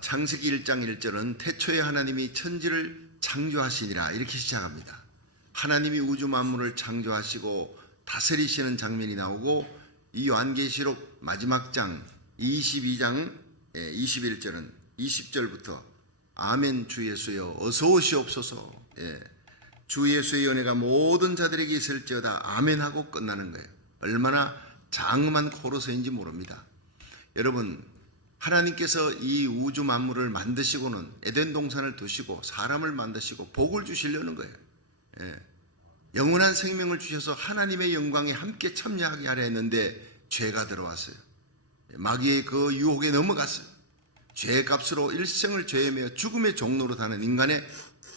창세기 1장 1절은 태초에 하나님이 천지를 창조하시니라 이렇게 시작합니다. 하나님이 우주 만물을 창조하시고 다스리시는 장면이 나오고, 이 요한계시록 마지막 장 22장 21절은 20절부터 아멘 주 예수여 어서 오시옵소서, 주 예수의 은혜가 모든 자들에게 있을지어다 아멘하고 끝나는 거예요. 얼마나 장엄한 코러스인지 모릅니다. 여러분, 하나님께서 이 우주 만물을 만드시고는 에덴 동산을 두시고 사람을 만드시고 복을 주시려는 거예요. 영원한 생명을 주셔서 하나님의 영광에 함께 참여하게 하려 했는데 죄가 들어왔어요. 마귀의 그 유혹에 넘어갔어요. 죄의 값으로 일생을 죄에 매여 죽음의 종로로 사는 인간의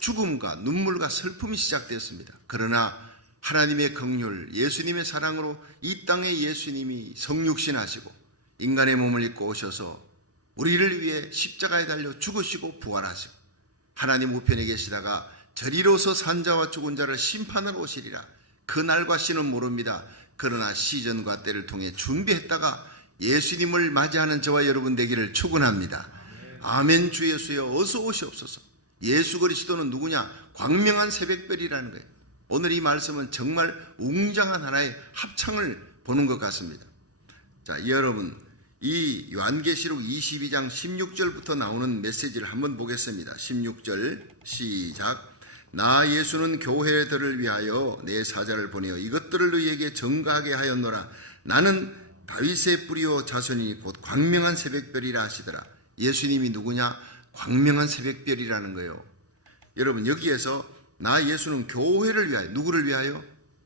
죽음과 눈물과 슬픔이 시작되었습니다. 그러나 하나님의 긍휼, 예수님의 사랑으로 이 땅에 예수님이 성육신하시고 인간의 몸을 입고 오셔서 우리를 위해 십자가에 달려 죽으시고 부활하시고 하나님 우편에 계시다가 저리로서 산자와 죽은 자를 심판하러 오시리라. 그 날과 시는 모릅니다. 그러나 시전과 때를 통해 준비했다가 예수님을 맞이하는 저와 여러분 되기를 축원합니다. 아멘 주 예수여 어서 오시옵소서. 예수 그리스도는 누구냐? 광명한 새벽별이라는 거예요. 오늘 이 말씀은 정말 웅장한 하나의 합창을 보는 것 같습니다. 자, 여러분, 이 요한계시록 22장 16절부터 나오는 메시지를 한번 보겠습니다. 16절 시작. 나 예수는 교회들을 위하여 내 사자를 보내어 이것들을 너희에게 전가하게 하였노라. 나는 다윗의 뿌리요 자손이니 곧 광명한 새벽별이라 하시더라. 예수님이 누구냐? 광명한 새벽별이라는 거예요. 여러분, 여기에서 나 예수는 교회를 위하여, 누구를 위하여?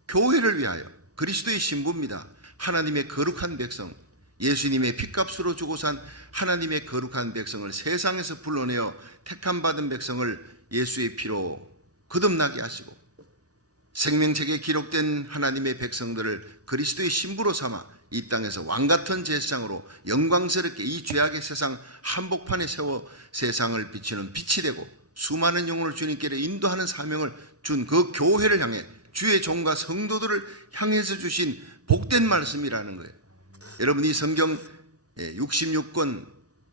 교회를 위하여. 그리스도의 신부입니다. 하나님의 거룩한 백성, 예수님의 핏값으로 주고 산 하나님의 거룩한 백성을 세상에서 불러내어 택함받은 백성을 예수의 피로 거듭나게 하시고 생명책에 기록된 하나님의 백성들을 그리스도의 신부로 삼아 이 땅에서 왕같은 제사장으로 영광스럽게 이 죄악의 세상 한복판에 세워 세상을 비치는 빛이 되고 수많은 영혼을 주님께로 인도하는 사명을 준 그 교회를 향해 주의 종과 성도들을 향해서 주신 복된 말씀이라는 거예요. 여러분, 이 성경 66권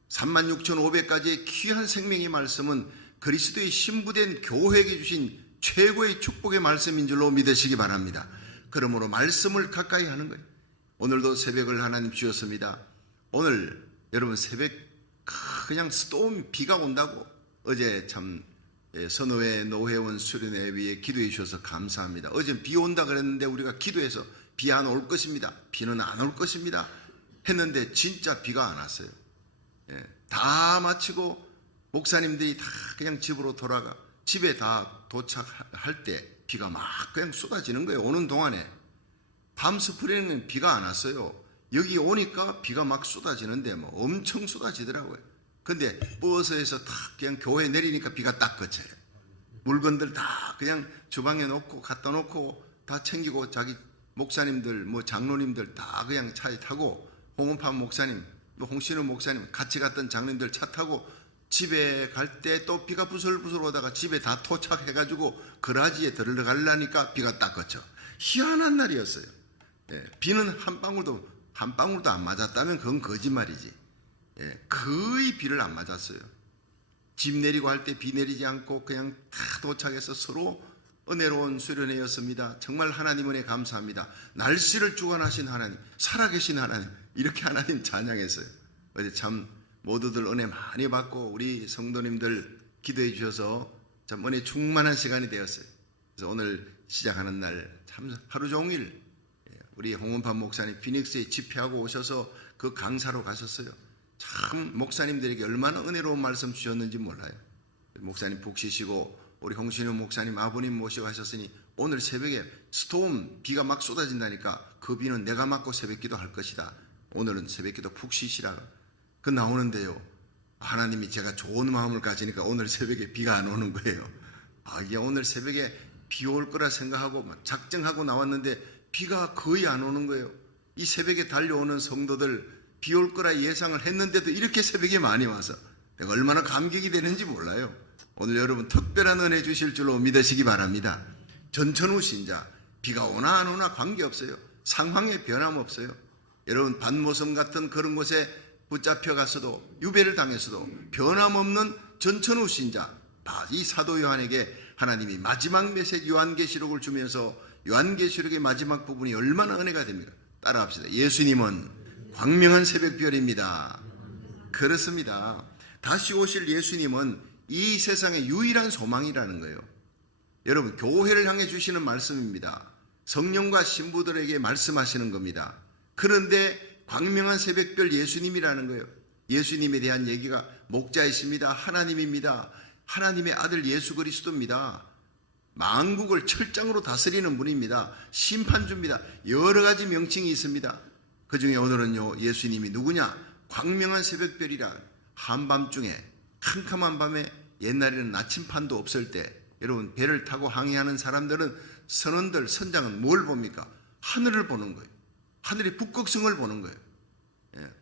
36,500가지의 귀한 생명의 말씀은 그리스도의 신부된 교회에게 주신 최고의 축복의 말씀인 줄로 믿으시기 바랍니다. 그러므로 말씀을 가까이 하는 거예요. 오늘도 새벽을 하나님 주셨습니다. 오늘 여러분 새벽 그냥 스톰 비가 온다고 어제 참 선호회 노회원 수련회 위에 기도해 주셔서 감사합니다. 어제 비 온다 그랬는데 우리가 기도해서 비 안 올 것입니다. 비는 안 올 것입니다. 했는데 진짜 비가 안 왔어요. 다 마치고 목사님들이 다 그냥 집으로 돌아가 집에 다 도착할 때 비가 막 그냥 쏟아지는 거예요. 오는 동안에 밤스프링은 비가 안 왔어요. 여기 오니까 비가 막 쏟아지는데 뭐 엄청 쏟아지더라고요. 근데 버스에서 탁 그냥 교회 내리니까 비가 딱 그쳐요. 물건들 다 그냥 주방에 놓고 갖다 놓고 다 챙기고 자기 목사님들 뭐 장로님들 다 그냥 차에 타고 홍은판 목사님 홍신우 목사님 같이 갔던 장로님들 차 타고 집에 갈 때 또 비가 부슬부슬 오다가 집에 다 도착해가지고 거라지에 들어가려니까 비가 딱 그쳐. 희한한 날이었어요. 비는 한 방울도 안 맞았다면 그건 거짓말이지. 거의 비를 안 맞았어요. 집 내리고 할 때 비 내리지 않고 그냥 다 도착해서 서로 은혜로운 수련회였습니다. 정말 하나님 은혜 감사합니다. 날씨를 주관하신 하나님, 살아계신 하나님, 이렇게 하나님 찬양했어요. 어제 참 모두들 은혜 많이 받고 우리 성도님들 기도해 주셔서 참 은혜 충만한 시간이 되었어요. 그래서 오늘 시작하는 날 참 하루 종일 우리 홍은판 목사님 피닉스에 집회하고 오셔서 그 강사로 가셨어요. 참 목사님들에게 얼마나 은혜로운 말씀 주셨는지 몰라요. 목사님 푹 쉬시고 우리 홍신우 목사님 아버님 모시고 하셨으니 오늘 새벽에 스톰 비가 막 쏟아진다니까 그 비는 내가 맞고 새벽기도 할 것이다. 오늘은 새벽기도 푹 쉬시라. 그 나오는데요. 하나님이 제가 좋은 마음을 가지니까 오늘 새벽에 비가 안 오는 거예요. 이게 오늘 새벽에 비 올 거라 생각하고 작정하고 나왔는데 비가 거의 안 오는 거예요. 이 새벽에 달려오는 성도들 비 올 거라 예상을 했는데도 이렇게 새벽에 많이 와서 내가 얼마나 감격이 되는지 몰라요. 오늘 여러분 특별한 은혜 주실 줄로 믿으시기 바랍니다. 전천후 신자 비가 오나 안 오나 관계없어요. 상황에 변함없어요. 여러분 반모섬 같은 그런 곳에 붙잡혀갔어도 유배를 당했어도 변함없는 전천후신자 이 사도 요한에게 하나님이 마지막 메시지 요한계시록을 주면서 요한계시록의 마지막 부분이 얼마나 은혜가 됩니까? 따라합시다. 예수님은 광명한 새벽별입니다. 그렇습니다. 다시 오실 예수님은 이 세상의 유일한 소망이라는 거예요. 여러분, 교회를 향해 주시는 말씀입니다. 성령과 신부들에게 말씀하시는 겁니다. 그런데 광명한 새벽별 예수님이라는 거예요. 예수님에 대한 얘기가 목자이십니다. 하나님입니다. 하나님의 아들 예수 그리스도입니다. 만국을 철장으로 다스리는 분입니다. 심판주입니다. 여러 가지 명칭이 있습니다. 그 중에 오늘은요, 예수님이 누구냐? 광명한 새벽별이라. 한밤중에, 캄캄한 밤에, 옛날에는 나침판도 없을 때 여러분, 배를 타고 항해하는 사람들은 선원들, 선장은 뭘 봅니까? 하늘을 보는 거예요. 하늘의 북극성을 보는 거예요.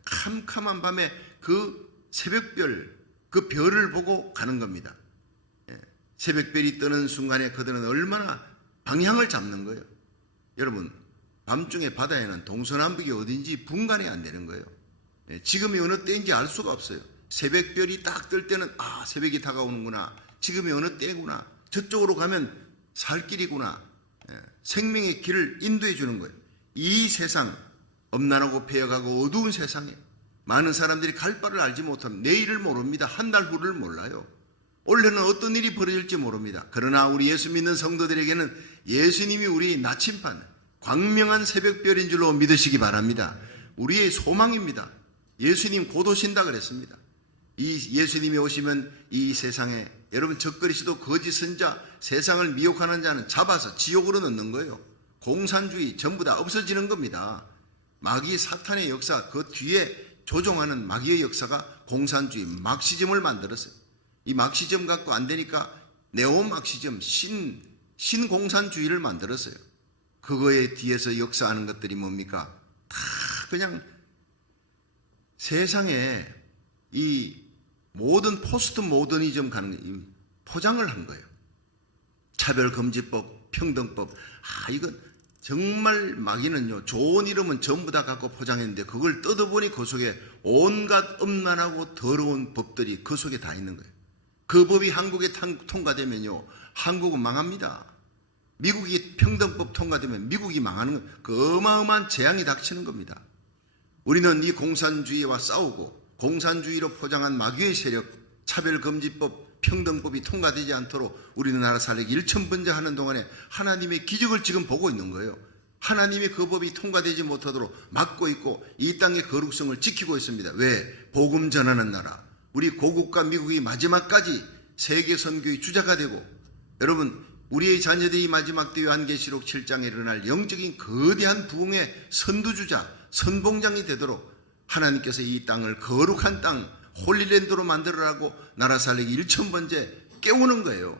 캄캄한 밤에 그 새벽별, 그 별을 보고 가는 겁니다. 새벽별이 뜨는 순간에 그들은 얼마나 방향을 잡는 거예요. 여러분, 밤중에 바다에는 동서남북이 어딘지 분간이 안 되는 거예요. 지금이 어느 때인지 알 수가 없어요. 새벽별이 딱 뜰 때는 새벽이 다가오는구나. 지금이 어느 때구나. 저쪽으로 가면 살 길이구나. 생명의 길을 인도해 주는 거예요. 이 세상, 엄난하고 배어가고 어두운 세상에 많은 사람들이 갈 바를 알지 못하면 내일을 모릅니다. 한 달 후를 몰라요. 올해는 어떤 일이 벌어질지 모릅니다. 그러나 우리 예수 믿는 성도들에게는 예수님이 우리 나침판, 광명한 새벽별인 줄로 믿으시기 바랍니다. 우리의 소망입니다. 예수님 곧 오신다 그랬습니다. 이 예수님이 오시면 이 세상에 여러분 적그리스도 거짓 선자 세상을 미혹하는 자는 잡아서 지옥으로 넣는 거예요. 공산주의 전부 다 없어지는 겁니다. 마귀 사탄의 역사 그 뒤에 조종하는 마귀의 역사가 공산주의 막시즘을 만들었어요. 이 막시즘 갖고 안 되니까 네오막시즘 신공산주의를 만들었어요. 그거에 뒤에서 역사하는 것들이 뭡니까? 다 그냥 세상에 이 모든 포스트 모더니즘 가는 포장을 한 거예요. 차별금지법, 평등법. 이건 정말 마귀는요, 좋은 이름은 전부 다 갖고 포장했는데 그걸 뜯어보니 그 속에 온갖 음란하고 더러운 법들이 그 속에 다 있는 거예요. 그 법이 한국에 통과되면요, 한국은 망합니다. 미국이 평등법 통과되면 미국이 망하는 거예요. 그 어마어마한 재앙이 닥치는 겁니다. 우리는 이 공산주의와 싸우고 공산주의로 포장한 마귀의 세력, 차별금지법, 평등법이 통과되지 않도록 우리나라 살리기 일천번제하는 동안에 하나님의 기적을 지금 보고 있는 거예요. 하나님의 그 법이 통과되지 못하도록 막고 있고 이 땅의 거룩성을 지키고 있습니다. 왜? 복음 전하는 나라. 우리 고국과 미국이 마지막까지 세계 선교의 주자가 되고, 여러분 우리의 자녀들이 마지막 때 요한계시록 7장에 일어날 영적인 거대한 부흥의 선두주자, 선봉장이 되도록 하나님께서 이 땅을 거룩한 땅, 홀리랜드로 만들어라고 나라 살리기 1000번째 깨우는 거예요.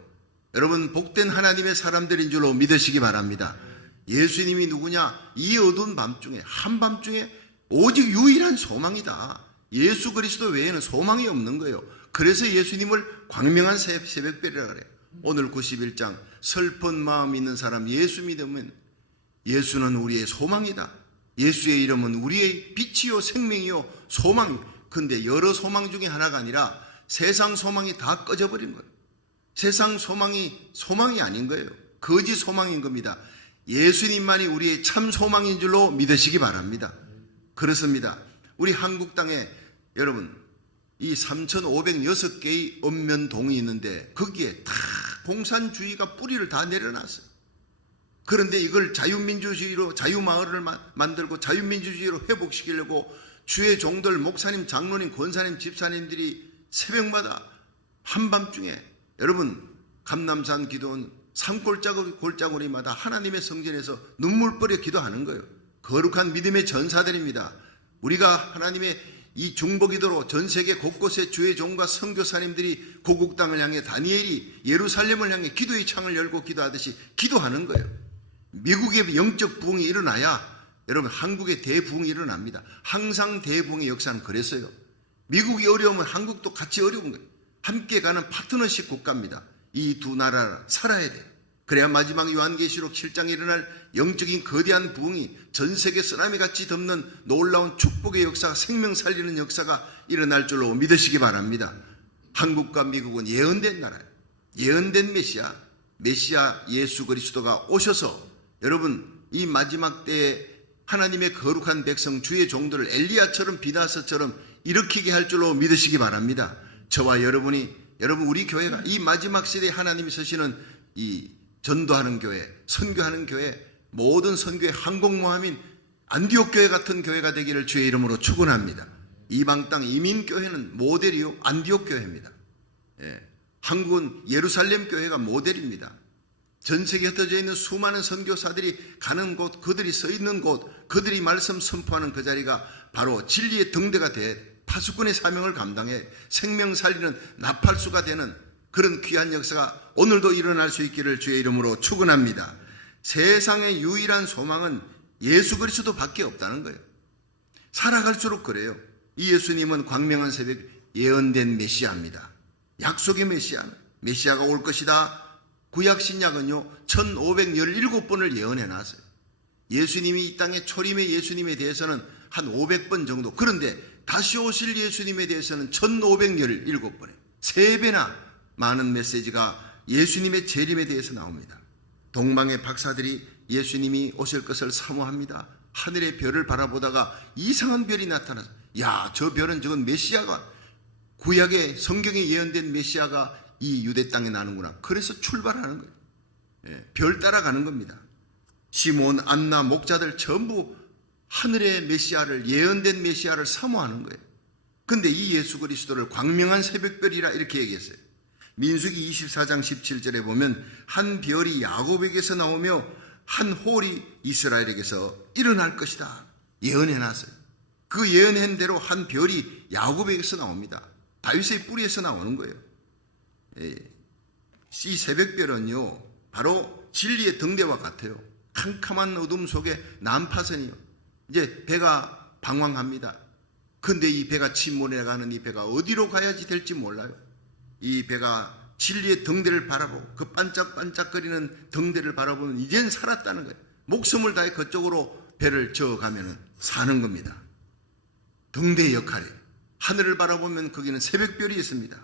여러분 복된 하나님의 사람들인 줄로 믿으시기 바랍니다. 예수님이 누구냐? 이 어두운 밤중에, 한밤중에 오직 유일한 소망이다. 예수 그리스도 외에는 소망이 없는 거예요. 그래서 예수님을 광명한 새벽별이라 그래요. 오늘 91장 슬픈 마음 있는 사람 예수 믿으면 예수는 우리의 소망이다. 예수의 이름은 우리의 빛이요 생명이요 소망. 근데 여러 소망 중에 하나가 아니라 세상 소망이 다 꺼져버린 거예요. 세상 소망이 아닌 거예요. 거짓 소망인 겁니다. 예수님만이 우리의 참 소망인 줄로 믿으시기 바랍니다. 그렇습니다. 우리 한국 땅에 여러분 이 3,506개의 읍면동이 있는데 거기에 다 공산주의가 뿌리를 다 내려놨어요. 그런데 이걸 자유민주주의로 자유마을을 만들고 자유민주주의로 회복시키려고 주의 종들, 목사님, 장로님, 권사님, 집사님들이 새벽마다 한밤중에 여러분 감남산 기도원 산골짜구리마다 하나님의 성전에서 눈물 뿌려 기도하는 거예요. 거룩한 믿음의 전사들입니다. 우리가 하나님의 이 중보기도로 전 세계 곳곳에 주의 종과 선교사님들이 고국 땅을 향해 다니엘이 예루살렘을 향해 기도의 창을 열고 기도하듯이 기도하는 거예요. 미국의 영적 부흥이 일어나야 여러분 한국의 대부흥이 일어납니다. 항상 대부흥의 역사는 그랬어요. 미국이 어려우면 한국도 같이 어려운 거예요. 함께 가는 파트너십 국가입니다. 이 두 나라 살아야 돼요. 그래야 마지막 요한계시록 7장에 일어날 영적인 거대한 부흥이 전 세계 쓰나미같이 덮는 놀라운 축복의 역사가, 생명 살리는 역사가 일어날 줄로 믿으시기 바랍니다. 한국과 미국은 예언된 나라예요. 예언된 메시아 예수 그리스도가 오셔서 여러분 이 마지막 때에 하나님의 거룩한 백성 주의 종들을 엘리야처럼 비나서처럼 일으키게 할 줄로 믿으시기 바랍니다. 저와 여러분 우리 교회가 이 마지막 시대에 하나님이 서시는 이 전도하는 교회, 선교하는 교회, 모든 선교의 항공모함인 안디옥 교회 같은 교회가 되기를 주의 이름으로 축원합니다. 이방 땅 이민교회는 모델이요 안디옥 교회입니다. 한국은 예루살렘 교회가 모델입니다. 전 세계에 흩어져 있는 수많은 선교사들이 가는 곳, 그들이 서 있는 곳, 그들이 말씀 선포하는 그 자리가 바로 진리의 등대가 돼 파수꾼의 사명을 감당해 생명 살리는 나팔수가 되는 그런 귀한 역사가 오늘도 일어날 수 있기를 주의 이름으로 축원합니다. 세상의 유일한 소망은 예수 그리스도 밖에 없다는 거예요. 살아갈수록 그래요. 이 예수님은 광명한 새벽 예언된 메시아입니다. 약속의 메시아가 올 것이다. 구약 신약은요 1517번을 예언해 놨어요. 예수님이 이 땅에 초림의 예수님에 대해서는 한 500번 정도, 그런데 다시 오실 예수님에 대해서는 1517번에 3배나 많은 메시지가 예수님의 재림에 대해서 나옵니다. 동방의 박사들이 예수님이 오실 것을 사모합니다. 하늘의 별을 바라보다가 이상한 별이 나타나서 야, 저 별은 저건 메시아가, 구약의 성경에 예언된 메시아가 이 유대 땅에 나는구나. 그래서 출발하는 거예요. 별 따라가는 겁니다. 시몬, 안나, 목자들 전부 하늘의 메시아를, 예언된 메시아를 사모하는 거예요. 근데 이 예수 그리스도를 광명한 새벽별이라 이렇게 얘기했어요. 민수기 24장 17절에 보면 한 별이 야곱에게서 나오며 한 홀이 이스라엘에게서 일어날 것이다 예언해놨어요. 그 예언한 대로 한 별이 야곱에게서 나옵니다. 다윗의 뿌리에서 나오는 거예요. 이 새벽별은요 바로 진리의 등대와 같아요. 캄캄한 어둠 속에 난파선이요. 이제 배가 방황합니다. 근데 이 배가 침몰해 가는 이 배가 어디로 가야지 될지 몰라요. 이 배가 진리의 등대를 바라보고 그 반짝반짝거리는 등대를 바라보면 이젠 살았다는 거예요. 목숨을 다해 그쪽으로 배를 저어가면 사는 겁니다. 등대의 역할이에요. 하늘을 바라보면 거기는 새벽별이 있습니다.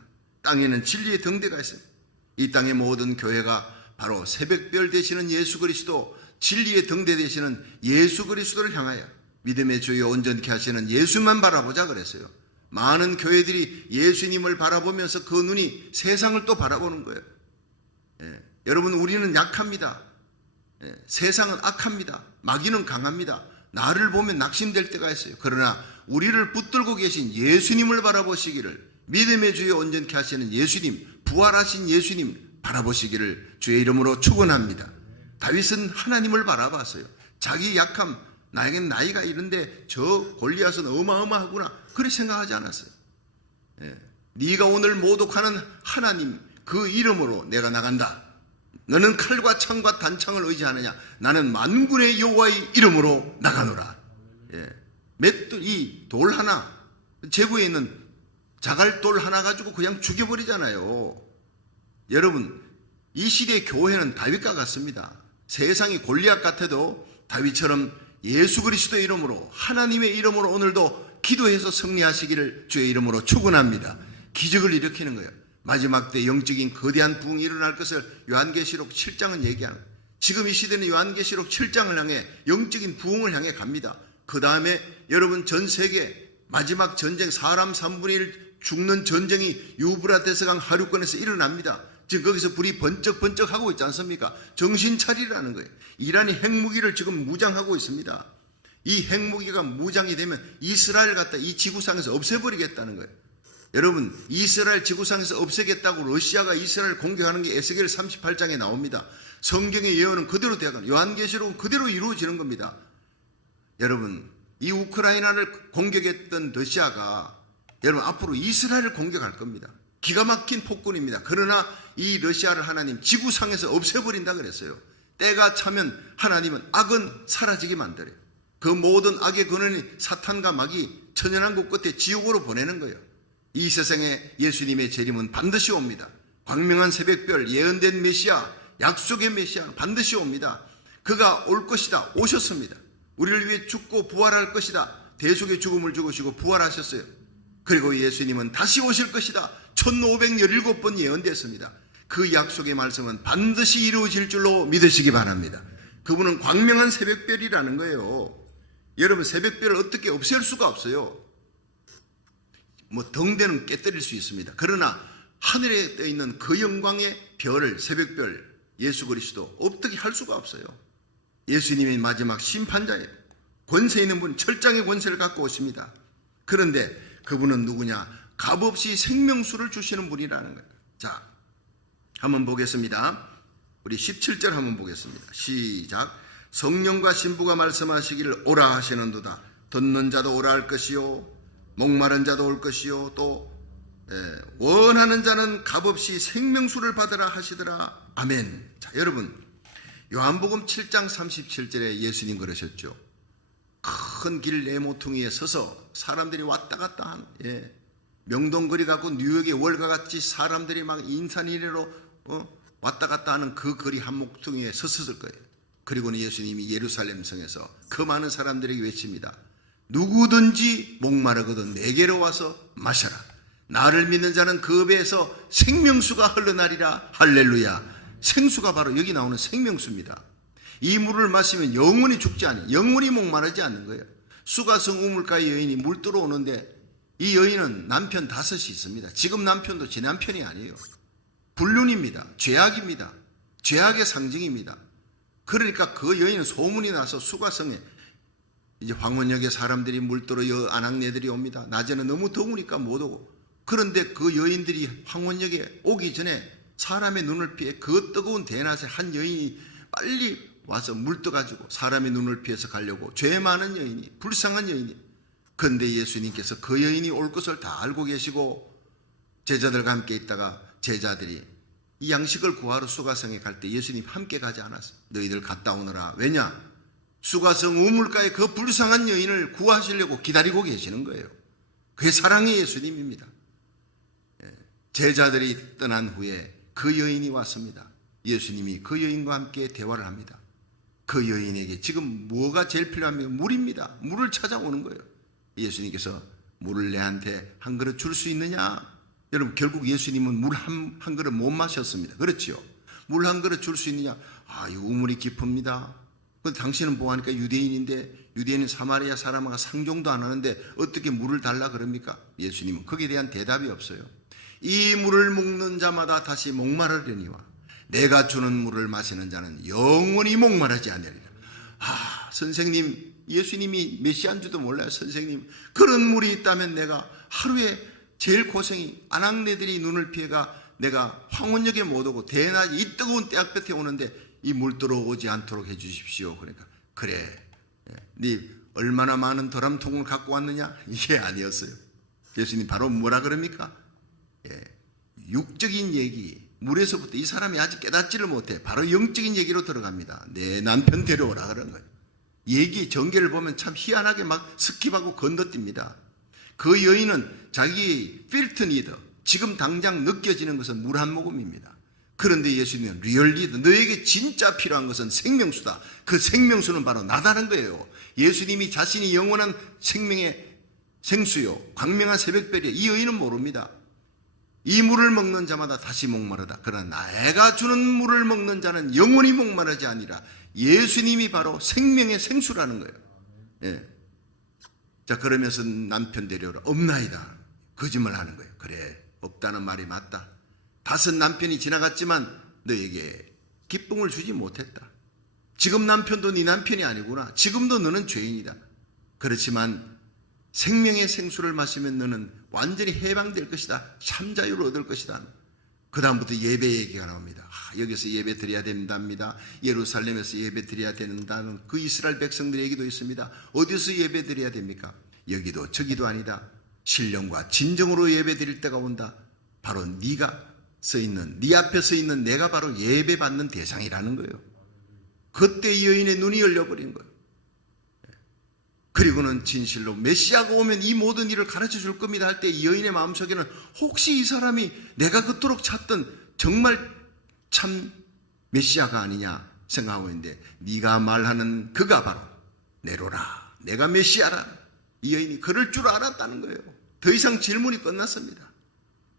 땅에는 진리의 등대가 있어요. 이 땅의 모든 교회가 바로 새벽별 되시는 예수 그리스도, 진리의 등대 되시는 예수 그리스도를 향하여 믿음의 주여 온전케 하시는 예수만 바라보자 그랬어요. 많은 교회들이 예수님을 바라보면서 그 눈이 세상을 또 바라보는 거예요. 여러분 우리는 약합니다. 세상은 악합니다. 마귀는 강합니다. 나를 보면 낙심될 때가 있어요. 그러나 우리를 붙들고 계신 예수님을 바라보시기를, 믿음의 주여 온전케 하시는 예수님, 부활하신 예수님 바라보시기를 주의 이름으로 축원합니다. 다윗은 하나님을 바라봤어요. 자기 약함, 나에겐 나이가 이런데 저 골리앗은 어마어마하구나, 그렇게 생각하지 않았어요. 네가 오늘 모독하는 하나님 그 이름으로 내가 나간다. 너는 칼과 창과 단창을 의지하느냐? 나는 만군의 여호와의 이름으로 나가노라. 맷돌, 이 돌 하나, 제구에 있는 자갈돌 하나 가지고 그냥 죽여버리잖아요. 여러분 이 시대의 교회는 다윗과 같습니다. 세상이 골리앗 같아도 다윗처럼 예수 그리스도의 이름으로, 하나님의 이름으로 오늘도 기도해서 승리하시기를 주의 이름으로 축원합니다. 기적을 일으키는 거예요. 마지막 때 영적인 거대한 부흥이 일어날 것을 요한계시록 7장은 얘기하는 거예요. 지금 이 시대는 요한계시록 7장을 향해 영적인 부흥을 향해 갑니다. 그 다음에 여러분 전 세계 마지막 전쟁, 사람 3분의 1 죽는 전쟁이 유브라데스강 하류권에서 일어납니다. 지금 거기서 불이 번쩍번쩍 하고 있지 않습니까? 정신 차리라는 거예요. 이란이 핵무기를 지금 무장하고 있습니다. 이 핵무기가 무장이 되면 이스라엘 갖다 이 지구상에서 없애버리겠다는 거예요. 여러분 이스라엘 지구상에서 없애겠다고 러시아가 이스라엘 공격하는 게 에스겔 38장에 나옵니다. 성경의 예언은 그대로 되어가는, 요한계시록은 그대로 이루어지는 겁니다. 여러분 이 우크라이나를 공격했던 러시아가 여러분 앞으로 이스라엘을 공격할 겁니다. 기가 막힌 폭군입니다. 그러나 이 러시아를 하나님 지구상에서 없애버린다 그랬어요. 때가 차면 하나님은 악은 사라지게 만들어요. 그 모든 악의 근원이 사탄과 마귀, 천연왕국 끝에 지옥으로 보내는 거예요. 이 세상에 예수님의 재림은 반드시 옵니다. 광명한 새벽별, 예언된 메시아, 약속의 메시아 반드시 옵니다. 그가 올 것이다. 오셨습니다. 우리를 위해 죽고 부활할 것이다. 대속의 죽음을 죽으시고 부활하셨어요. 그리고 예수님은 다시 오실 것이다. 1517번 예언됐습니다. 그 약속의 말씀은 반드시 이루어질 줄로 믿으시기 바랍니다. 그분은 광명한 새벽별이라는 거예요. 여러분, 새벽별을 어떻게 없앨 수가 없어요. 뭐 덩대는 깨뜨릴 수 있습니다. 그러나 하늘에 떠 있는 그 영광의 별을, 새벽별 예수 그리스도 어떻게 할 수가 없어요. 예수님이 마지막 심판자예요. 권세 있는 분, 철장의 권세를 갖고 오십니다. 그런데 그분은 누구냐? 값없이 생명수를 주시는 분이라는 거예요. 자, 한번 보겠습니다. 우리 17절 한번 보겠습니다. 시작. 성령과 신부가 말씀하시기를 오라 하시는도다. 듣는 자도 오라 할 것이요, 목마른 자도 올 것이요, 또 원하는 자는 값없이 생명수를 받으라 하시더라. 아멘. 자, 여러분, 요한복음 7장 37절에 예수님 그러셨죠. 큰 길 네모퉁이에 서서 사람들이 왔다 갔다 한, 명동거리 갖고 뉴욕의 월가 같이 사람들이 막 인산이래로 왔다 갔다 하는 그 거리 한 모퉁이에 섰을 거예요. 그리고는 예수님이 예루살렘 성에서 그 많은 사람들에게 외칩니다. 누구든지 목마르거든 내게로 와서 마셔라. 나를 믿는 자는 그 배에서 생명수가 흘러나리라. 할렐루야. 생수가 바로 여기 나오는 생명수입니다. 이 물을 마시면 영원히 죽지 않아요. 영원히 목마르지 않는 거예요. 수가성 우물가의 여인이 물 들어오는데 이 여인은 남편 5이 있습니다. 지금 남편도 제 남편이 아니에요. 불륜입니다. 죄악입니다. 죄악의 상징입니다. 그러니까 그 여인은 소문이 나서 수가성에 이제 황혼역에 사람들이 물들어 아낙네들이 옵니다. 낮에는 너무 더우니까 못 오고. 그런데 그 여인들이 황혼역에 오기 전에 사람의 눈을 피해 그 뜨거운 대낮에 한 여인이 빨리 와서 물 떠가지고 사람의 눈을 피해서 가려고, 죄 많은 여인이, 불쌍한 여인이. 그런데 예수님께서 그 여인이 올 것을 다 알고 계시고 제자들과 함께 있다가 제자들이 이 양식을 구하러 수가성에 갈 때 예수님 함께 가지 않았어요. 너희들 갔다 오너라. 왜냐? 수가성 우물가에 그 불쌍한 여인을 구하시려고 기다리고 계시는 거예요. 그게 사랑의 예수님입니다. 제자들이 떠난 후에 그 여인이 왔습니다. 예수님이 그 여인과 함께 대화를 합니다. 그 여인에게 지금 뭐가 제일 필요합니까? 물입니다. 물을 찾아오는 거예요. 예수님께서 물을 내한테 한 그릇 줄 수 있느냐? 여러분, 결국 예수님은 물 한 그릇 못 마셨습니다. 그렇지요? 물 한 그릇 줄 수 있느냐? 아, 이 우물이 깊습니다. 근데 당신은 뭐하니까 유대인인데, 유대인은 사마리아 사람과 상종도 안 하는데 어떻게 물을 달라 그럽니까? 예수님은 거기에 대한 대답이 없어요. 이 물을 먹는 자마다 다시 목마르려니와 내가 주는 물을 마시는 자는 영원히 목마르지 않으리라. 아, 선생님, 예수님이 메시아인 줄도 몰라요. 선생님, 그런 물이 있다면 내가 하루에 제일 고생이 아낙네들이 눈을 피해가 내가 황혼역에 못 오고 대낮 이 뜨거운 때학볕에 오는데 이 물 들어오지 않도록 해 주십시오. 그러니까 그래, 네 얼마나 많은 도람통을 갖고 왔느냐? 이게 아니었어요. 예수님 바로 뭐라 그럽니까? 육적인 얘기, 물에서부터 이 사람이 아직 깨닫지를 못해. 바로 영적인 얘기로 들어갑니다. 내 남편 데려오라 그런 거예요. 얘기 전개를 보면 참 희한하게 막 스킵하고 건너뜁니다. 그 여인은 자기 필트 니드, 지금 당장 느껴지는 것은 물 한 모금입니다. 그런데 예수님은 리얼 니드, 너에게 진짜 필요한 것은 생명수다. 그 생명수는 바로 나다는 거예요. 예수님이 자신이 영원한 생명의 생수요, 광명한 새벽별이요. 이 여인은 모릅니다. 이 물을 먹는 자마다 다시 목마르다. 그러나 내가 주는 물을 먹는 자는 영원히 목마르지 아니라. 예수님이 바로 생명의 생수라는 거예요. 자, 그러면서 남편 데려오라. 없나이다. 거짓말 하는 거예요. 그래, 없다는 말이 맞다. 5 남편이 지나갔지만 너에게 기쁨을 주지 못했다. 지금 남편도 네 남편이 아니구나. 지금도 너는 죄인이다. 그렇지만 생명의 생수를 마시면 너는 완전히 해방될 것이다. 참 자유를 얻을 것이다. 그 다음부터 예배 얘기가 나옵니다. 여기서 예배 드려야 된답니다. 예루살렘에서 예배 드려야 된다는 그 이스라엘 백성들의 얘기도 있습니다. 어디서 예배 드려야 됩니까? 여기도 저기도 아니다. 신령과 진정으로 예배 드릴 때가 온다. 바로 네가 서 있는, 네 앞에 서 있는 내가 바로 예배 받는 대상이라는 거예요. 그때 이 여인의 눈이 열려버린 거예요. 그리고는 진실로 메시아가 오면 이 모든 일을 가르쳐 줄 겁니다 할 때 이 여인의 마음속에는 혹시 이 사람이 내가 그토록 찾던 정말 참 메시아가 아니냐 생각하고 있는데, 네가 말하는 그가 바로 네로라, 내가 메시아라. 이 여인이 그럴 줄 알았다는 거예요. 더 이상 질문이 끝났습니다.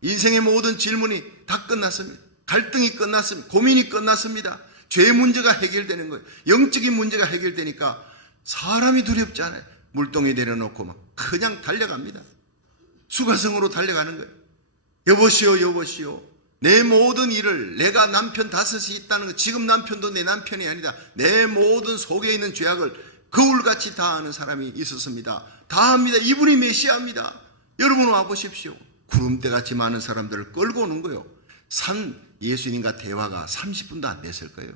인생의 모든 질문이 다 끝났습니다. 갈등이 끝났습니다. 고민이 끝났습니다. 죄 문제가 해결되는 거예요. 영적인 문제가 해결되니까 사람이 두렵지 않아요. 물동이 내려놓고 막 그냥 달려갑니다. 수가성으로 달려가는 거예요. 여보시오, 여보시오, 내 모든 일을, 내가 남편 5이 있다는 거, 지금 남편도 내 남편이 아니다, 내 모든 속에 있는 죄악을 거울같이 다 아는 사람이 있었습니다. 다 합니다. 이분이 메시아입니다. 여러분 와보십시오. 구름대같이 많은 사람들을 끌고 오는 거예요. 예수님과 대화가 30분도 안 됐을 거예요.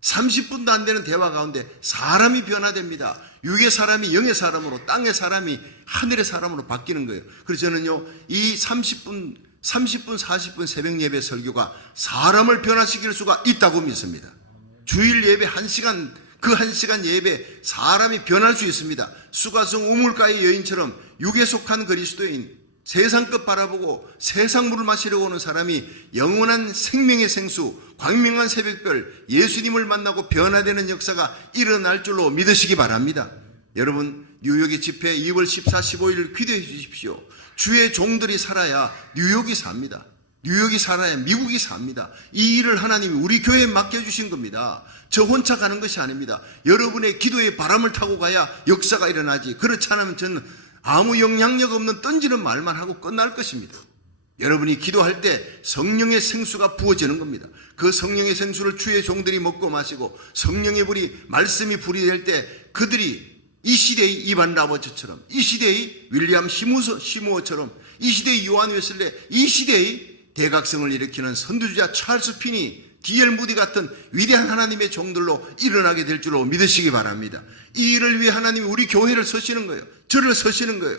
30분도 안 되는 대화 가운데 사람이 변화됩니다. 육의 사람이 영의 사람으로, 땅의 사람이 하늘의 사람으로 바뀌는 거예요. 그래서 저는요, 이 30분, 40분 새벽 예배 설교가 사람을 변화시킬 수가 있다고 믿습니다. 주일 예배 1시간, 그 1시간 예배 사람이 변할 수 있습니다. 수가성 우물가의 여인처럼 육에 속한 그리스도인, 세상 것 바라보고 세상 물을 마시려고 오는 사람이 영원한 생명의 생수, 광명한 새벽별 예수님을 만나고 변화되는 역사가 일어날 줄로 믿으시기 바랍니다. 여러분, 뉴욕의 집회 2월 14, 15일 기도해 주십시오. 주의 종들이 살아야 뉴욕이 삽니다. 뉴욕이 살아야 미국이 삽니다. 이 일을 하나님이 우리 교회에 맡겨주신 겁니다. 저 혼자 가는 것이 아닙니다. 여러분의 기도에 바람을 타고 가야 역사가 일어나지, 그렇지 않으면 저는 아무 영향력 없는 던지는 말만 하고 끝날 것입니다. 여러분이 기도할 때 성령의 생수가 부어지는 겁니다. 그 성령의 생수를 주의 종들이 먹고 마시고 성령의 불이, 말씀이 불이 될 때 그들이 이 시대의 이반 라버처럼, 이 시대의 윌리엄 시무어처럼, 이 시대의 요한 웨슬레, 이 시대의 대각성을 일으키는 선두주자 찰스 피니, D.L. 무디 같은 위대한 하나님의 종들로 일어나게 될 줄로 믿으시기 바랍니다. 이 일을 위해 하나님이 우리 교회를 서시는 거예요. 저를 서시는 거예요.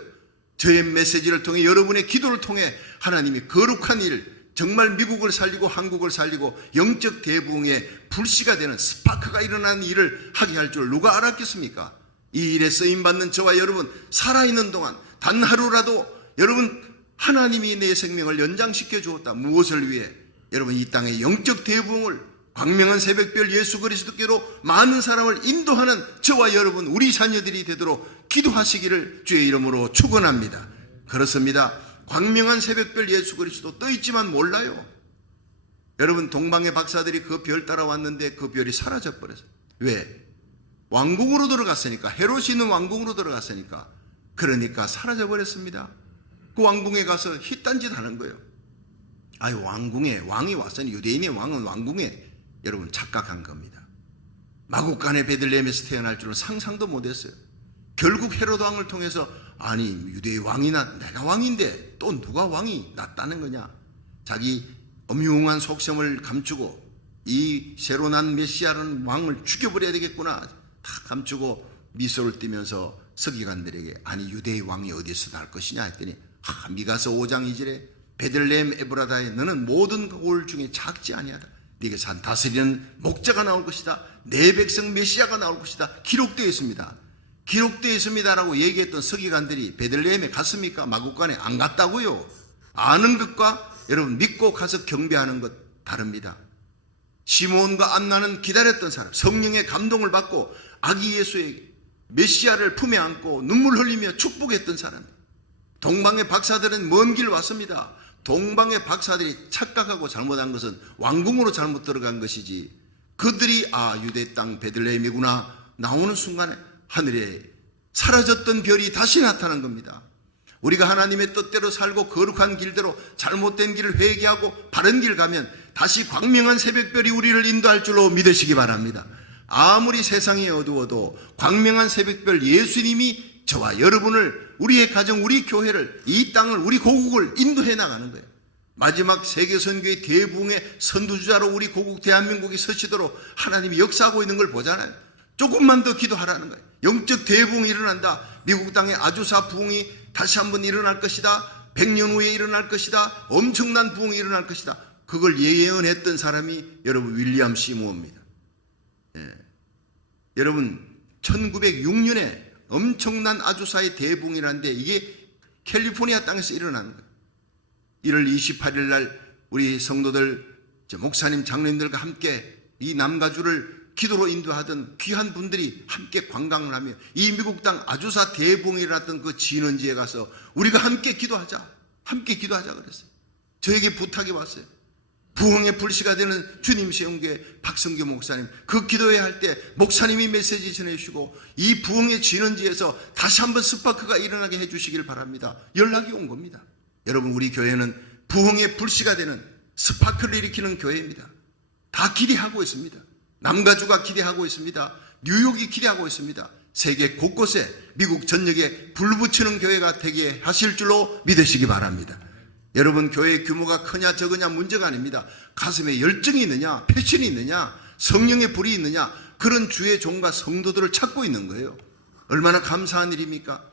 저의 메시지를 통해, 여러분의 기도를 통해 하나님이 거룩한 일, 정말 미국을 살리고 한국을 살리고 영적 대부흥의 불씨가 되는 스파크가 일어나는 일을 하게 할 줄 누가 알았겠습니까? 이 일에 쓰임받는 저와 여러분, 살아있는 동안 단 하루라도 여러분, 하나님이 내 생명을 연장시켜 주었다. 무엇을 위해? 여러분, 이 땅의 영적 대부흥을, 광명한 새벽별 예수 그리스도께로 많은 사람을 인도하는 저와 여러분, 우리 자녀들이 되도록 기도하시기를 주의 이름으로 축원합니다. 그렇습니다. 광명한 새벽별 예수 그리스도 떠 있지만 몰라요. 여러분, 동방의 박사들이 그 별 따라왔는데 그 별이 사라져 버렸어요. 왜? 왕궁으로 들어갔으니까. 헤롯이 있는 왕궁으로 들어갔으니까. 그러니까 사라져 버렸습니다. 그 왕궁에 가서 휘딴짓 하는 거예요. 아유, 왕궁에 왕이 왔으니, 유대인의 왕은 왕궁에, 여러분 착각한 겁니다. 마국간의 베들레헴에서 태어날 줄은 상상도 못했어요. 결국 헤롯 왕을 통해서, 아니 유대의 왕이 내가 왕인데 또 누가 왕이 낫다는 거냐, 자기 엄흉한 속셈을 감추고 이 새로 난 메시아라는 왕을 죽여버려야 되겠구나 다 감추고 미소를 띠면서 서기관들에게, 아니 유대의 왕이 어디서 날 것이냐 했더니, 미가서 5장 2절에 베들레헴 에브라다에 너는 모든 고을 중에 작지 아니하다. 네게서 한 다스리는 목자가 나올 것이다. 내 백성 메시아가 나올 것이다. 기록되어 있습니다. 기록되어 있습니다라고 얘기했던 서기관들이 베들레헴에 갔습니까? 마국간에 안 갔다고요. 아는 것과 여러분 믿고 가서 경배하는 것 다릅니다. 시므온과 안나는 기다렸던 사람, 성령의 감동을 받고 아기 예수의 메시아를 품에 안고 눈물 흘리며 축복했던 사람. 동방의 박사들은 먼 길 왔습니다. 동방의 박사들이 착각하고 잘못한 것은 왕궁으로 잘못 들어간 것이지, 그들이 유대 땅 베들레헴이구나 나오는 순간에 하늘에 사라졌던 별이 다시 나타난 겁니다. 우리가 하나님의 뜻대로 살고 거룩한 길대로 잘못된 길을 회개하고 바른 길 가면 다시 광명한 새벽별이 우리를 인도할 줄로 믿으시기 바랍니다. 아무리 세상이 어두워도 광명한 새벽별 예수님이 저와 여러분을, 우리의 가정, 우리 교회를, 이 땅을, 우리 고국을 인도해 나가는 거예요. 마지막 세계선교의 대부흥의 선두주자로 우리 고국 대한민국이 서시도록 하나님이 역사하고 있는 걸 보잖아요. 조금만 더 기도하라는 거예요. 영적 대부흥이 일어난다. 미국 땅의 아주사 부흥이 다시 한번 일어날 것이다. 100년 후에 일어날 것이다. 엄청난 부흥이 일어날 것이다. 그걸 예언했던 사람이 여러분 윌리엄 시무어입니다. 여러분 1906년에 엄청난 아주사의 대부흥이라는데 이게 캘리포니아 땅에서 일어나는 거예요. 1월 28일 날 우리 성도들, 목사님, 장로님들과 함께 이 남가주를 기도로 인도하던 귀한 분들이 함께 관광을 하며 이 미국 땅 아주사 대붕이 일어났던 그 진원지에 가서 우리가 함께 기도하자 그랬어요. 저에게 부탁이 왔어요. 부흥의 불씨가 되는 주님 시험교회 박성규 목사님, 그 기도회 할 때 목사님이 메시지 전해주시고 이 부흥의 진원지에서 다시 한번 스파크가 일어나게 해주시길 바랍니다. 연락이 온 겁니다. 여러분, 우리 교회는 부흥의 불씨가 되는 스파크를 일으키는 교회입니다. 다 기대하고 있습니다. 남가주가 기대하고 있습니다. 뉴욕이 기대하고 있습니다. 세계 곳곳에 미국 전역에 불 붙이는 교회가 되게 하실 줄로 믿으시기 바랍니다. 여러분, 교회의 규모가 크냐 적으냐 문제가 아닙니다. 가슴에 열정이 있느냐, 패션이 있느냐, 성령의 불이 있느냐, 그런 주의 종과 성도들을 찾고 있는 거예요. 얼마나 감사한 일입니까?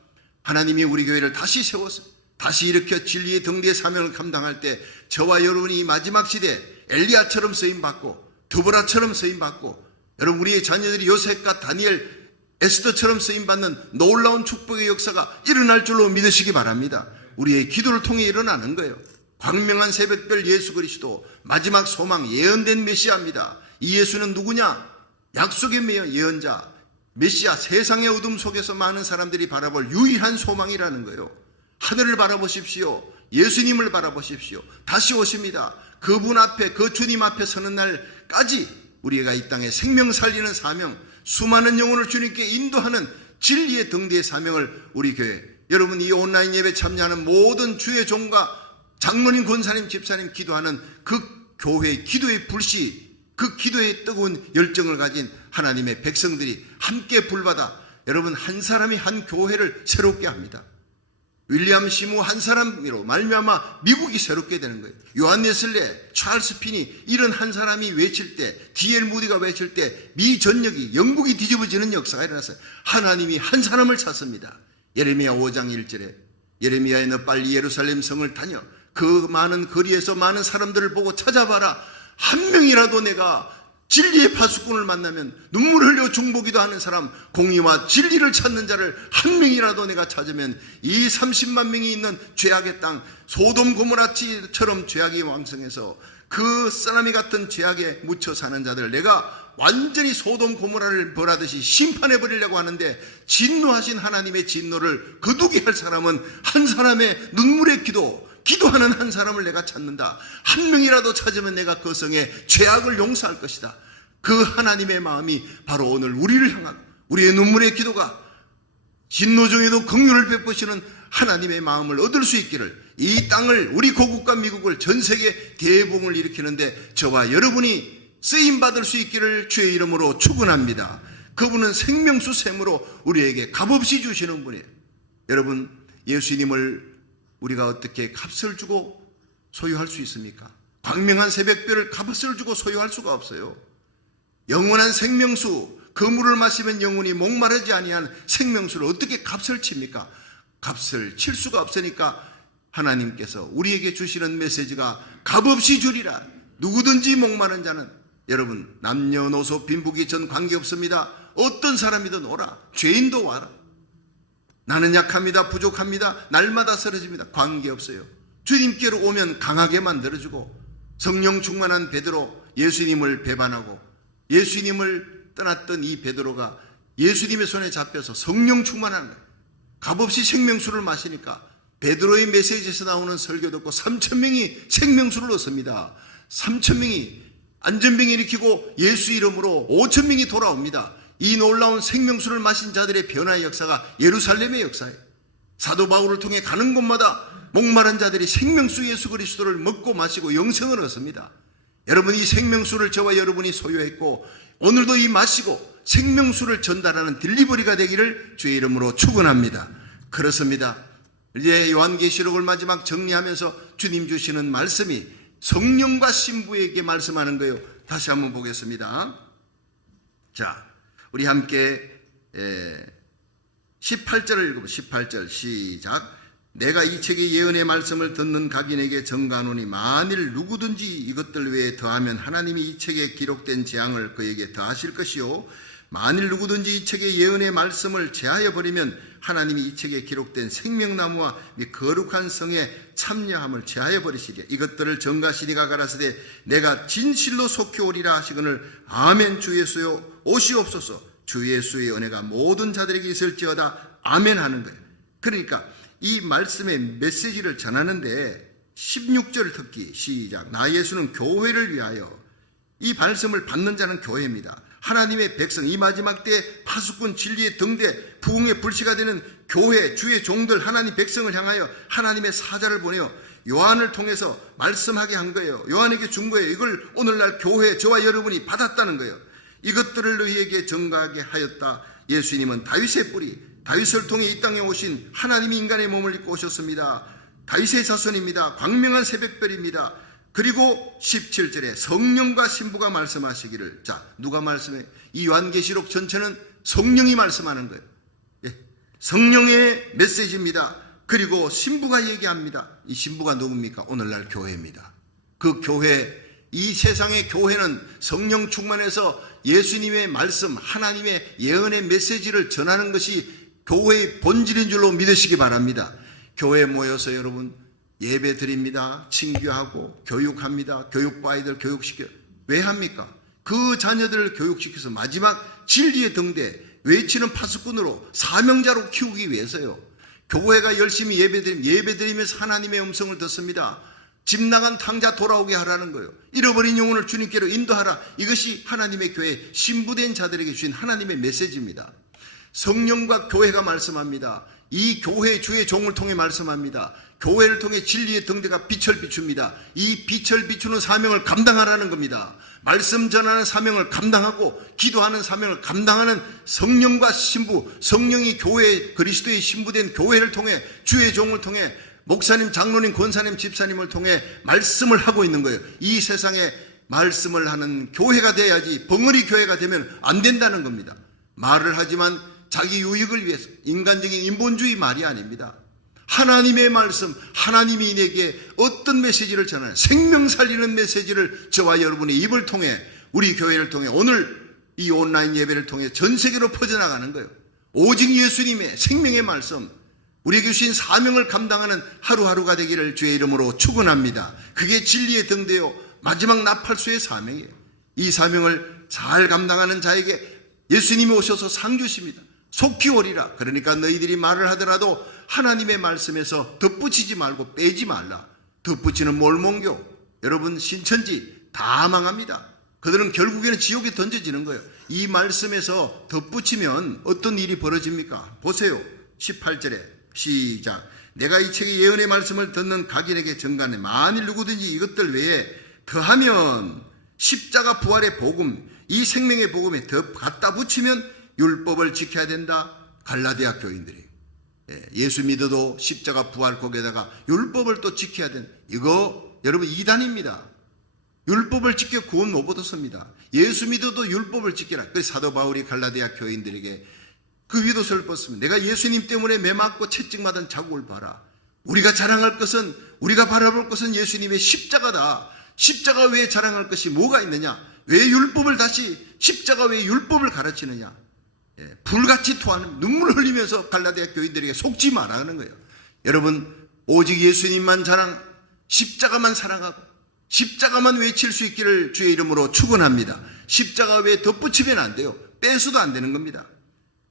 하나님이 우리 교회를 다시 세워서 다시 일으켜 진리의 등대의 사명을 감당할 때 저와 여러분이 이 마지막 시대에 엘리야처럼 쓰임받고 드보라처럼 쓰임받고, 여러분 우리의 자녀들이 요셉과 다니엘, 에스더처럼 쓰임받는 놀라운 축복의 역사가 일어날 줄로 믿으시기 바랍니다. 우리의 기도를 통해 일어나는 거예요. 광명한 새벽별 예수 그리스도, 마지막 소망, 예언된 메시아입니다. 이 예수는 누구냐? 약속의 예언자, 메시아, 세상의 어둠 속에서 많은 사람들이 바라볼 유일한 소망이라는 거예요. 하늘을 바라보십시오. 예수님을 바라보십시오. 다시 오십니다. 그분 앞에, 그 주님 앞에 서는 날까지 우리가 이 땅에 생명 살리는 사명, 수많은 영혼을 주님께 인도하는 진리의 등대의 사명을 우리 교회, 여러분 이 온라인 예배 참여하는 모든 주의 종과 장로님, 권사님, 집사님 기도하는 그 교회의 기도의 불씨, 그 기도의 뜨거운 열정을 가진 하나님의 백성들이 함께 불받아 여러분 한 사람이 한 교회를 새롭게 합니다. 윌리엄 시무 한 사람으로 말미암아 미국이 새롭게 되는 거예요. 요한 웨슬레, 찰스 피니, 이런 한 사람이 외칠 때, D.L. 무디가 외칠 때 미 전역이, 영국이 뒤집어지는 역사가 일어났어요. 하나님이 한 사람을 찾습니다. 예레미야 5장 1절에 예레미야에 너 빨리 예루살렘 성을 다녀 그 많은 거리에서 많은 사람들을 보고 찾아봐라. 한 명이라도 내가 진리의 파수꾼을 만나면 눈물 흘려 중보기도 하는 사람, 공의와 진리를 찾는 자를 한 명이라도 내가 찾으면 이 30만 명이 있는 죄악의 땅, 소돔 고모라처럼 죄악이 왕성해서 그 쓰나미 같은 죄악에 묻혀 사는 자들 내가 완전히 소돔 고모라를 벌하듯이 심판해 버리려고 하는데, 진노하신 하나님의 진노를 거두게 할 사람은 한 사람의 눈물의 기도하는 한 사람을 내가 찾는다. 한 명이라도 찾으면 내가 그 성에 죄악을 용서할 것이다. 그 하나님의 마음이 바로 오늘 우리를 향한, 우리의 눈물의 기도가 진노 중에도 긍휼을 베푸시는 하나님의 마음을 얻을 수 있기를, 이 땅을, 우리 고국과 미국을, 전 세계 대붕을 일으키는데 저와 여러분이 쓰임받을 수 있기를 주의 이름으로 축원합니다. 그분은 생명수 샘으로 우리에게 값없이 주시는 분이에요. 여러분, 예수님을 우리가 어떻게 값을 주고 소유할 수 있습니까? 광명한 새벽별을 값을 주고 소유할 수가 없어요. 영원한 생명수, 그 물을 마시면 영원히 목마르지 아니한 생명수를 어떻게 값을 칩니까? 값을 칠 수가 없으니까 하나님께서 우리에게 주시는 메시지가 값없이 주리라. 누구든지 목마른 자는, 여러분 남녀노소 빈부귀 전 관계없습니다. 어떤 사람이든 오라. 죄인도 와라. 나는 약합니다. 부족합니다. 날마다 쓰러집니다. 관계없어요. 주님께로 오면 강하게 만들어주고, 성령 충만한 베드로, 예수님을 배반하고 예수님을 떠났던 이 베드로가 예수님의 손에 잡혀서 성령 충만한 거예요. 값없이 생명수를 마시니까 베드로의 메시지에서 나오는 설교 듣고 3,000명이 생명수를 얻습니다. 3,000명이 안전병 일으키고 예수 이름으로 5,000명이 돌아옵니다. 이 놀라운 생명수를 마신 자들의 변화의 역사가 예루살렘의 역사예요. 사도 바울을 통해 가는 곳마다 목마른 자들이 생명수 예수 그리스도를 먹고 마시고 영생을 얻습니다. 여러분, 이 생명수를 저와 여러분이 소유했고 오늘도 이 마시고 생명수를 전달하는 딜리버리가 되기를 주의 이름으로 축원합니다. 그렇습니다. 이제 요한계시록을 마지막 정리하면서 주님 주시는 말씀이 성령과 신부에게 말씀하는 거예요. 다시 한번 보겠습니다. 자, 우리 함께 18절을 읽어보시죠. 18절 시작. 내가 이 책의 예언의 말씀을 듣는 각인에게 정가노니 만일 누구든지 이것들 외에 더하면 하나님이 이 책에 기록된 재앙을 그에게 더하실 것이요 만일 누구든지 이 책의 예언의 말씀을 제하여 버리면 하나님이 이 책에 기록된 생명나무와 및 거룩한 성에 참여함을 제하여 버리시리라. 이것들을 전가시니가 가라사대 내가 진실로 속히 오리라 하시거늘 아멘. 주 예수여 오시옵소서. 주 예수의 은혜가 모든 자들에게 있을지어다. 아멘 하는 거예요. 그러니까 이 말씀의 메시지를 전하는데 16절 특기 시작. 나 예수는 교회를 위하여. 이 말씀을 받는 자는 교회입니다. 하나님의 백성, 이 마지막 때 파수꾼 진리의 등대 부흥의 불씨가 되는 교회, 주의 종들, 하나님 백성을 향하여 하나님의 사자를 보내어 요한을 통해서 말씀하게 한 거예요. 요한에게 준 거예요. 이걸 오늘날 교회, 저와 여러분이 받았다는 거예요. 이것들을 너희에게 전가하게 하였다. 예수님은 다윗의 뿌리, 다윗을 통해 이 땅에 오신 하나님이 인간의 몸을 입고 오셨습니다. 다윗의 자손입니다. 광명한 새벽별입니다. 그리고 17절에 성령과 신부가 말씀하시기를. 자, 누가 말씀해? 이 요한계시록 전체는 성령이 말씀하는 거예요. 예, 성령의 메시지입니다. 그리고 신부가 얘기합니다. 이 신부가 누굽니까? 오늘날 교회입니다. 그 교회, 이 세상의 교회는 성령 충만해서 예수님의 말씀, 하나님의 예언의 메시지를 전하는 것이 교회의 본질인 줄로 믿으시기 바랍니다. 교회에 모여서 여러분 예배 드립니다. 친교하고 교육합니다. 교육부 아이들 교육시켜. 왜 합니까? 그 자녀들을 교육시켜서 마지막 진리의 등대 외치는 파수꾼으로 사명자로 키우기 위해서요. 교회가 열심히 예배드리면서 하나님의 음성을 듣습니다. 집 나간 탕자 돌아오게 하라는 거예요. 잃어버린 영혼을 주님께로 인도하라. 이것이 하나님의 교회 신부된 자들에게 주신 하나님의 메시지입니다. 성령과 교회가 말씀합니다. 이 교회 주의 종을 통해 말씀합니다. 교회를 통해 진리의 등대가 빛을 비춥니다. 이 빛을 비추는 사명을 감당하라는 겁니다. 말씀 전하는 사명을 감당하고 기도하는 사명을 감당하는 성령과 신부, 성령이 교회, 그리스도의 신부된 교회를 통해 주의 종을 통해 목사님, 장로님, 권사님, 집사님을 통해 말씀을 하고 있는 거예요. 이 세상에 말씀을 하는 교회가 돼야지 벙어리 교회가 되면 안 된다는 겁니다. 말을 하지만 자기 유익을 위해서 인간적인 인본주의 말이 아닙니다. 하나님의 말씀, 하나님이 내게 어떤 메시지를 전하는 생명 살리는 메시지를 저와 여러분의 입을 통해 우리 교회를 통해 오늘 이 온라인 예배를 통해 전 세계로 퍼져나가는 거예요. 오직 예수님의 생명의 말씀, 우리에게 주신 사명을 감당하는 하루하루가 되기를 주의 이름으로 축원합니다. 그게 진리의 등대요 마지막 나팔수의 사명이에요. 이 사명을 잘 감당하는 자에게 예수님이 오셔서 상 주십니다. 속히 오리라. 그러니까 너희들이 말을 하더라도 하나님의 말씀에서 덧붙이지 말고 빼지 말라. 덧붙이는 몰몬교, 여러분 신천지 다 망합니다. 그들은 결국에는 지옥에 던져지는 거예요. 이 말씀에서 덧붙이면 어떤 일이 벌어집니까? 보세요. 18절에 시작. 내가 이 책의 예언의 말씀을 듣는 각인에게 전가하네. 만일 누구든지 이것들 외에 더하면 십자가 부활의 복음, 이 생명의 복음에 더 갖다 붙이면 율법을 지켜야 된다. 갈라디아 교인들이 예수 믿어도 십자가 부활 거기에다가 율법을 또 지켜야 된다. 이거 여러분 이단입니다. 율법을 지켜 구원 못 얻었습니다. 예수 믿어도 율법을 지켜라. 그래서 사도 바울이 갈라디아 교인들에게 그 위도서를 썼습니다. 내가 예수님 때문에 매맞고 채찍맞은 자국을 봐라. 우리가 자랑할 것은, 우리가 바라볼 것은 예수님의 십자가다. 십자가 외에 자랑할 것이 뭐가 있느냐? 왜 율법을 다시 십자가 외에 율법을 가르치느냐? 불같이 토하는 눈물을 흘리면서 갈라디아 교인들에게 속지 말라는 거예요. 여러분 오직 예수님만 자랑, 십자가만 사랑하고 십자가만 외칠 수 있기를 주의 이름으로 축원합니다. 십자가 외에 덧붙이면 안 돼요. 빼서도 안 되는 겁니다.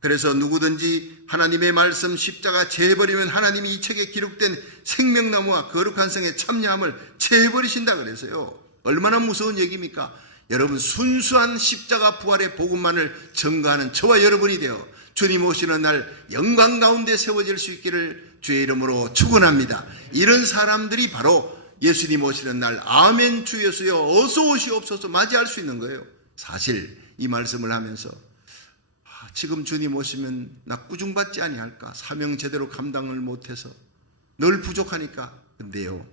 그래서 누구든지 하나님의 말씀 십자가 제해버리면 하나님이 이 책에 기록된 생명나무와 거룩한 성에 참여함을 제해버리신다 그래서요. 얼마나 무서운 얘기입니까? 여러분 순수한 십자가 부활의 복음만을 전가하는 저와 여러분이 되어 주님 오시는 날 영광 가운데 세워질 수 있기를 주의 이름으로 축원합니다. 이런 사람들이 바로 예수님 오시는 날 아멘 주 예수여 어서 오시옵소서 맞이할 수 있는 거예요. 사실 이 말씀을 하면서 지금 주님 오시면 나 꾸중받지 아니할까? 사명 제대로 감당을 못해서 늘 부족하니까. 근데요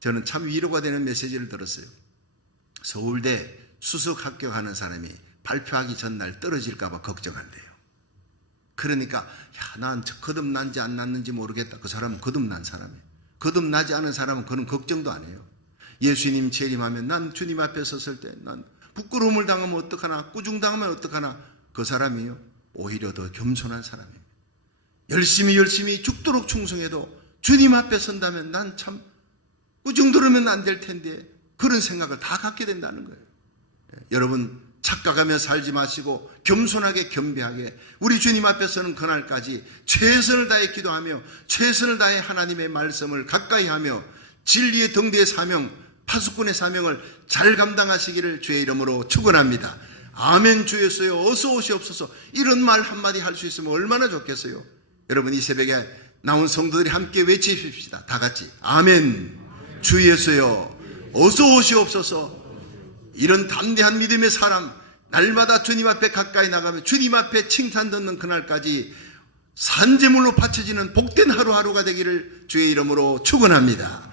저는 참 위로가 되는 메시지를 들었어요. 서울대 수석 합격하는 사람이 발표하기 전날 떨어질까 봐 걱정한대요. 그러니까 난 거듭난지 안 났는지 모르겠다. 그 사람은 거듭난 사람이에요. 거듭나지 않은 사람은 그런 걱정도 안 해요. 예수님 재림하면 난 주님 앞에 섰을 때 난 부끄러움을 당하면 어떡하나, 꾸중당하면 어떡하나. 그 사람이요 오히려 더 겸손한 사람입니다. 열심히 죽도록 충성해도 주님 앞에 선다면 난 참 꾸중들으면 안 될 텐데, 그런 생각을 다 갖게 된다는 거예요. 여러분, 착각하며 살지 마시고 겸손하게 겸비하게 우리 주님 앞에 서는 그날까지 최선을 다해 기도하며 최선을 다해 하나님의 말씀을 가까이 하며 진리의 등대의 사명, 파수꾼의 사명을 잘 감당하시기를 주의 이름으로 축원합니다. 아멘. 주였어요. 어서 오시옵소서. 이런 말 한마디 할 수 있으면 얼마나 좋겠어요. 여러분, 이 새벽에 나온 성도들이 함께 외치십시다. 다 같이 아멘. 주였어요. 어서 오시옵소서. 이런 담대한 믿음의 사람, 날마다 주님 앞에 가까이 나가며 주님 앞에 칭찬 듣는 그날까지 산재물로 바쳐지는 복된 하루하루가 되기를 주의 이름으로 축원합니다.